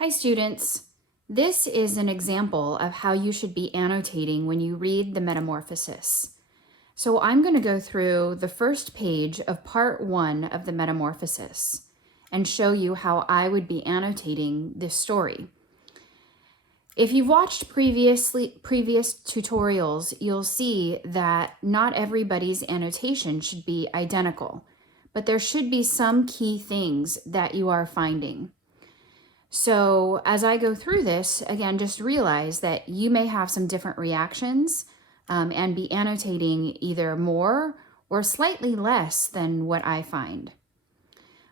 Hi students, this is an example of how you should be annotating when you read the Metamorphosis. So I'm going to go through the first page of part 1 of the Metamorphosis and show you how I would be annotating this story. If you've watched previous tutorials, you'll see that not everybody's annotation should be identical, but there should be some key things that you are finding. So as I go through this, again, just realize that you may have some different reactions and be annotating either more or slightly less than what I find.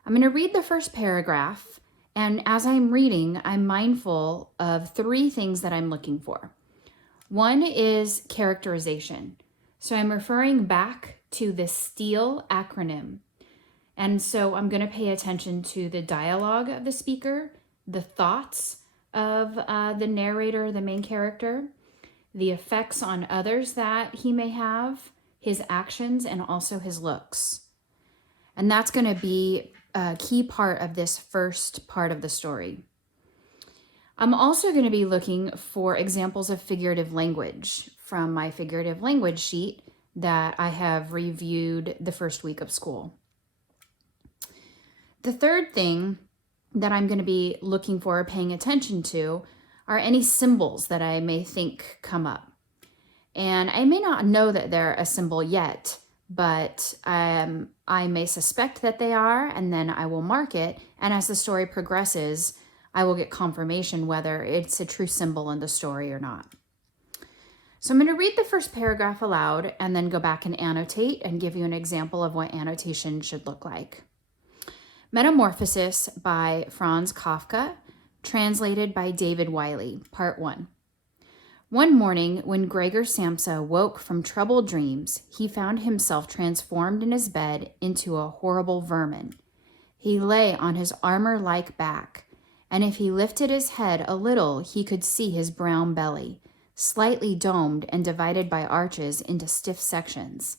I'm going to read the first paragraph, and as I'm reading, I'm mindful of 3 things that I'm looking for. One is characterization. So I'm referring back to the STEAL acronym. And so I'm going to pay attention to the dialogue of the speaker, the thoughts of the narrator, the main character, the effects on others that he may have, his actions, and also his looks. And that's going to be a key part of this first part of the story. I'm also going to be looking for examples of figurative language from my figurative language sheet that I have reviewed the first week of school. The third thing that I'm going to be looking for or paying attention to are any symbols that I may think come up. And I may not know that they're a symbol yet, but I may suspect that they are, and then I will mark it. And as the story progresses, I will get confirmation whether it's a true symbol in the story or not. So I'm going to read the first paragraph aloud and then go back and annotate and give you an example of what annotation should look like. Metamorphosis by Franz Kafka, translated by David Wiley, Part 1. One morning, when Gregor Samsa woke from troubled dreams, he found himself transformed in his bed into a horrible vermin. He lay on his armor-like back, and if he lifted his head a little, he could see his brown belly, slightly domed and divided by arches into stiff sections.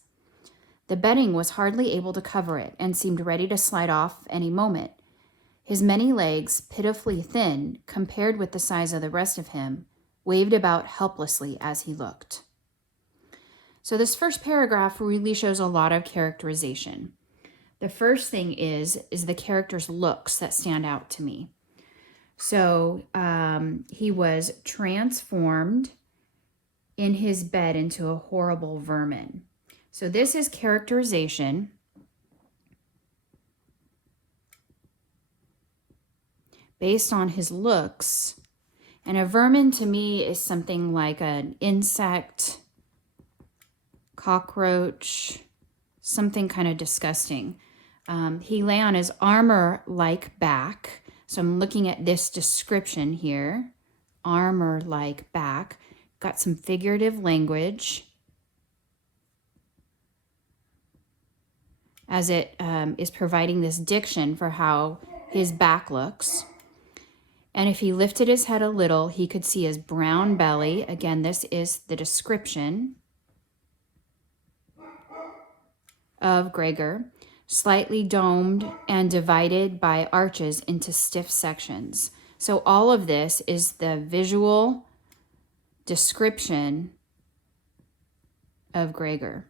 The bedding was hardly able to cover it and seemed ready to slide off any moment. His many legs, pitifully thin compared with the size of the rest of him, waved about helplessly as he looked. So this first paragraph really shows a lot of characterization. The first thing is the character's looks that stand out to me. So he was transformed in his bed into a horrible vermin. So this is characterization. Based on his looks. And a vermin to me is something like an insect, cockroach, something kind of disgusting. He lay on his armor-like back. So I'm looking at this description here. Armor-like back. Got some figurative language. As it is providing this diction for how his back looks. And if he lifted his head a little, he could see his brown belly. Again, this is the description of Gregor, slightly domed and divided by arches into stiff sections. So all of this is the visual description of Gregor.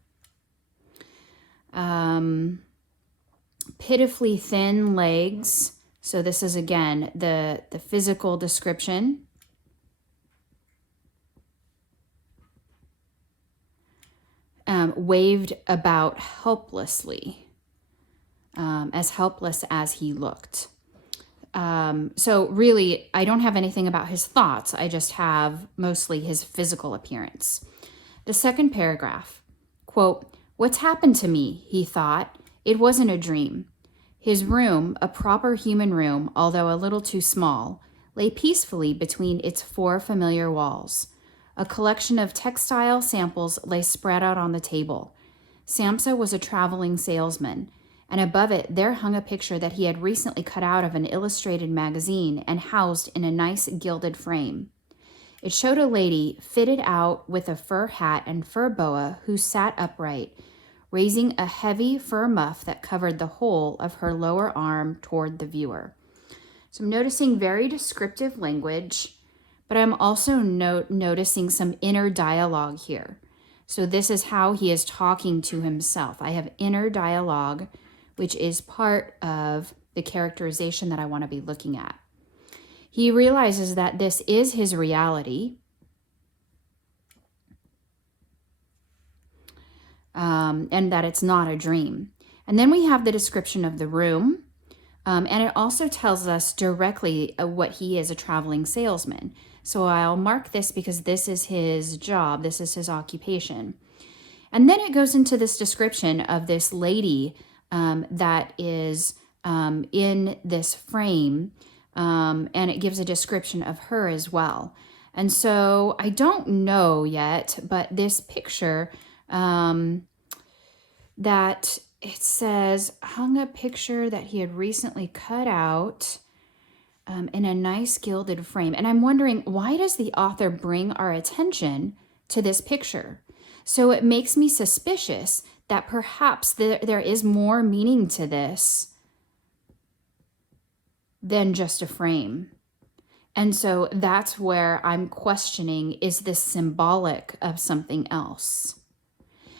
Pitifully thin legs. So this is, again, the physical description. Waved about helplessly, as helpless as he looked. So really, I don't have anything about his thoughts. I just have mostly his physical appearance. The second paragraph, quote, "What's happened to me?" he thought. It wasn't a dream. His room, a proper human room, although a little too small, lay peacefully between its 4 familiar walls. A collection of textile samples lay spread out on the table. Samsa was a traveling salesman, and above it there hung a picture that he had recently cut out of an illustrated magazine and housed in a nice gilded frame. It showed a lady fitted out with a fur hat and fur boa who sat upright, raising a heavy fur muff that covered the whole of her lower arm toward the viewer. So I'm noticing very descriptive language, but I'm also noticing some inner dialogue here. So this is how he is talking to himself. I have inner dialogue, which is part of the characterization that I want to be looking at. He realizes that this is his reality, and that it's not a dream. And then we have the description of the room, and it also tells us directly what he is, a traveling salesman. So I'll mark this because this is his job, this is his occupation. And then it goes into this description of this lady that is in this frame, and it gives a description of her as well. And so I don't know yet, but this picture that it says hung a picture that he had recently cut out in a nice gilded frame. And I'm wondering, why does the author bring our attention to this picture? So it makes me suspicious that perhaps there is more meaning to this than just a frame. And so that's where I'm questioning, is this symbolic of something else?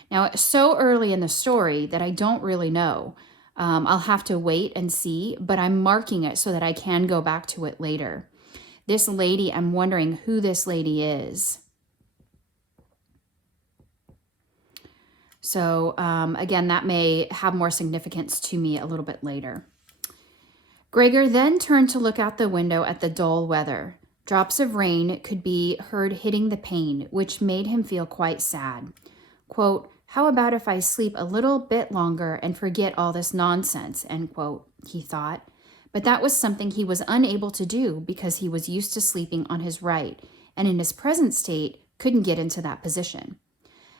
Now, it's so early in the story that I don't really know. I'll have to wait and see, but I'm marking it so that I can go back to it later. This lady, I'm wondering who this lady is. So again, that may have more significance to me a little bit later. Gregor then turned to look out the window at the dull weather. Drops of rain could be heard hitting the pane, which made him feel quite sad. Quote, "How about if I sleep a little bit longer and forget all this nonsense," end quote, he thought. But that was something he was unable to do because he was used to sleeping on his right, and in his present state couldn't get into that position.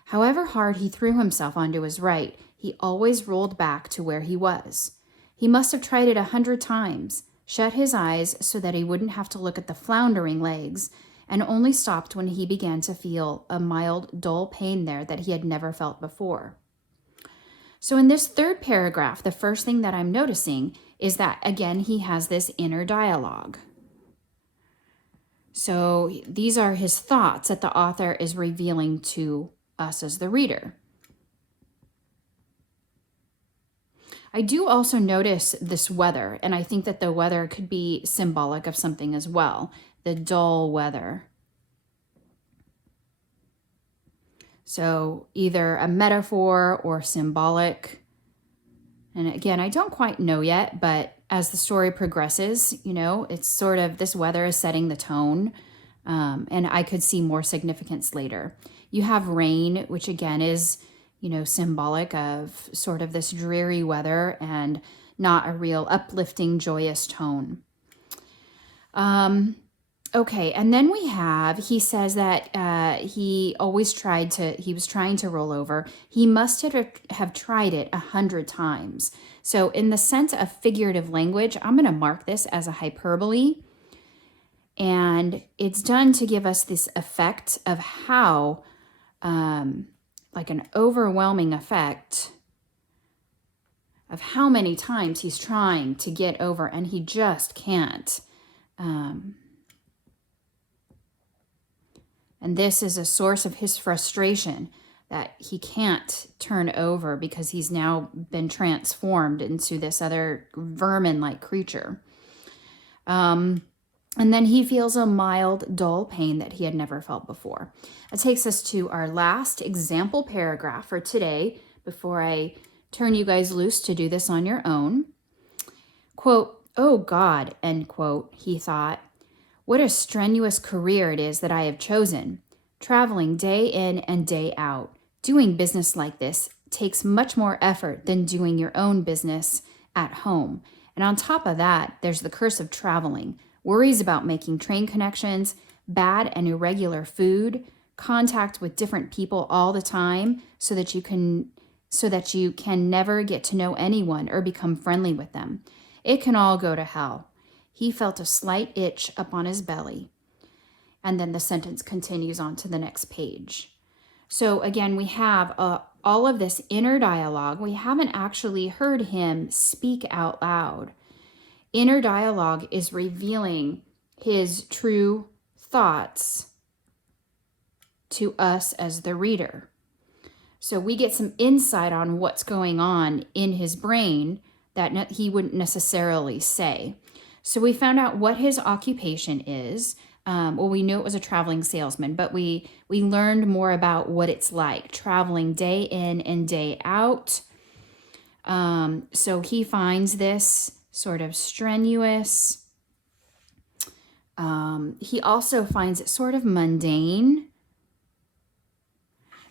However hard he threw himself onto his right, he always rolled back to where he was. He must have tried it 100 times, shut his eyes so that he wouldn't have to look at the floundering legs, and only stopped when he began to feel a mild, dull pain there that he had never felt before. So in this third paragraph, the first thing that I'm noticing is that, again, he has this inner dialogue. So these are his thoughts that the author is revealing to us as the reader. I do also notice this weather, and I think that the weather could be symbolic of something as well, the dull weather. So either a metaphor or symbolic. And again, I don't quite know yet, but as the story progresses, it's sort of this weather is setting the tone, and I could see more significance later. You have rain, which again is symbolic of sort of this dreary weather and not a real uplifting, joyous tone. Okay, and then he says that he was trying to roll over. He must have tried it 100 times. So in the sense of figurative language, I'm going to mark this as a hyperbole. And it's done to give us this effect of how, like an overwhelming effect of how many times he's trying to get over and he just can't. And this is a source of his frustration that he can't turn over because he's now been transformed into this other vermin-like creature. And then he feels a mild, dull pain that he had never felt before. That takes us to our last example paragraph for today before I turn you guys loose to do this on your own. Quote, "Oh God," end quote, he thought. "What a strenuous career it is that I have chosen. Traveling day in and day out. Doing business like this takes much more effort than doing your own business at home. And on top of that, there's the curse of traveling. Worries about making train connections, bad and irregular food, contact with different people all the time so that you can never get to know anyone or become friendly with them. It can all go to hell." He felt a slight itch up on his belly. And then the sentence continues on to the next page. So again, we have all of this inner dialogue. We haven't actually heard him speak out loud. Inner dialogue is revealing his true thoughts to us as the reader. So we get some insight on what's going on in his brain that he wouldn't necessarily say. So we found out what his occupation is. Well, we knew it was a traveling salesman, but we learned more about what it's like traveling day in and day out. So he finds this sort of strenuous. He also finds it sort of mundane.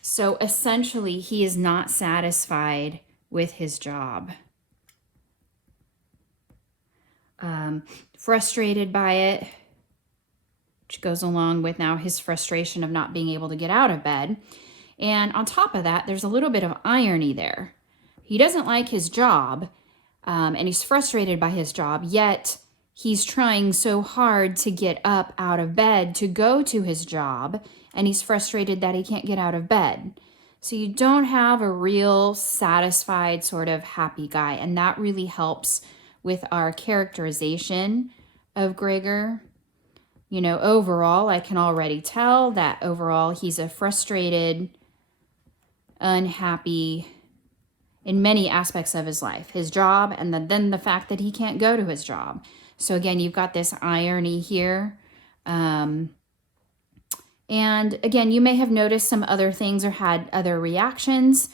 So essentially, he is not satisfied with his job. Frustrated by it, which goes along with now his frustration of not being able to get out of bed. And on top of that, there's a little bit of irony there. He doesn't like his job, and he's frustrated by his job, yet he's trying so hard to get up out of bed to go to his job, and he's frustrated that he can't get out of bed. So you don't have a real satisfied sort of happy guy, and that really helps with our characterization of Gregor. You know, overall, I can already tell that overall he's a frustrated, unhappy in many aspects of his life, his job, and then the fact that he can't go to his job. So again, you've got this irony here. And again, you may have noticed some other things or had other reactions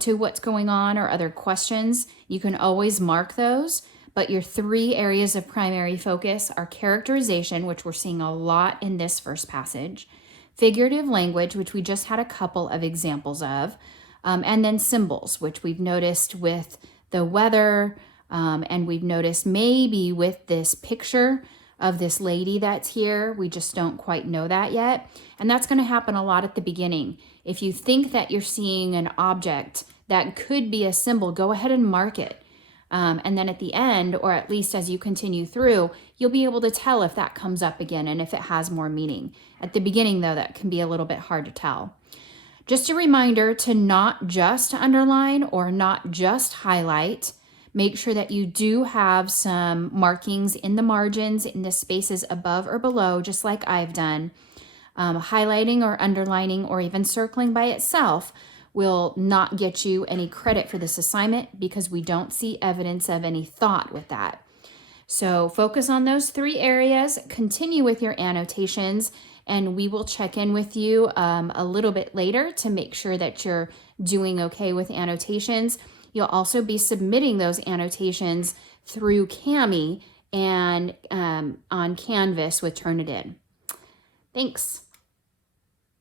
to what's going on or other questions. You can always mark those. But your 3 areas of primary focus are characterization, which we're seeing a lot in this first passage, figurative language, which we just had a couple of examples of, and then symbols, which we've noticed with the weather, and we've noticed maybe with this picture of this lady that's here. We just don't quite know that yet. And that's going to happen a lot at the beginning. If you think that you're seeing an object that could be a symbol, go ahead and mark it. And then at the end, or at least as you continue through, you'll be able to tell if that comes up again and if it has more meaning. At the beginning, though, that can be a little bit hard to tell. Just a reminder to not just underline or not just highlight. Make sure that you do have some markings in the margins, in the spaces above or below, just like I've done. Highlighting or underlining or even circling by itself will not get you any credit for this assignment because we don't see evidence of any thought with that. So focus on those 3 areas, continue with your annotations, and we will check in with you a little bit later to make sure that you're doing okay with annotations. You'll also be submitting those annotations through Cami and on Canvas with Turnitin. Thanks.